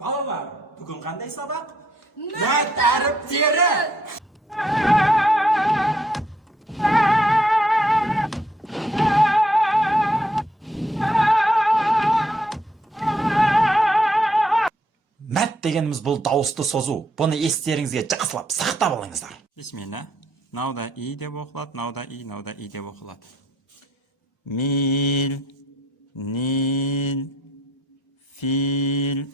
Balalar, bugün qanday sabaq? Nat әріптері! Мәт дегеніміз бұл дауысты созу. Бұны естеріңізге жақсылап сақтап алыңыздар. Бисмилла. Науда и деп оқылады, науда и деп оқылады. Мил, нил, фил,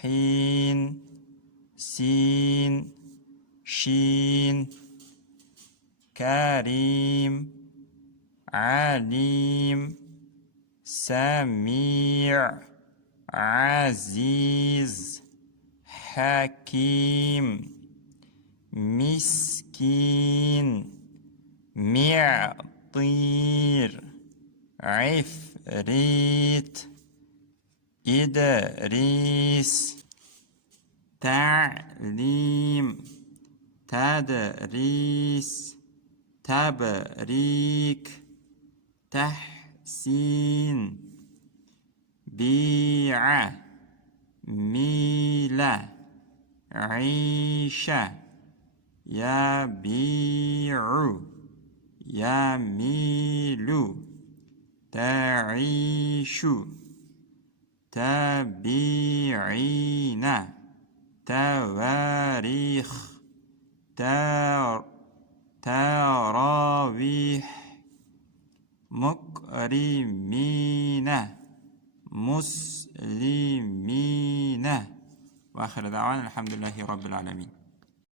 хин, син, шин, карим, алим, самир, عزيز حكيم مسكين معطير عفريت إدريس تعليم تدريس تبريك تحسين بيعة ميلة عيشة يبيع يميل تعيش تبيعين تواريخ تراويح مكرمين مسلمين. وآخر دعوانا الحمد لله رب العالمين.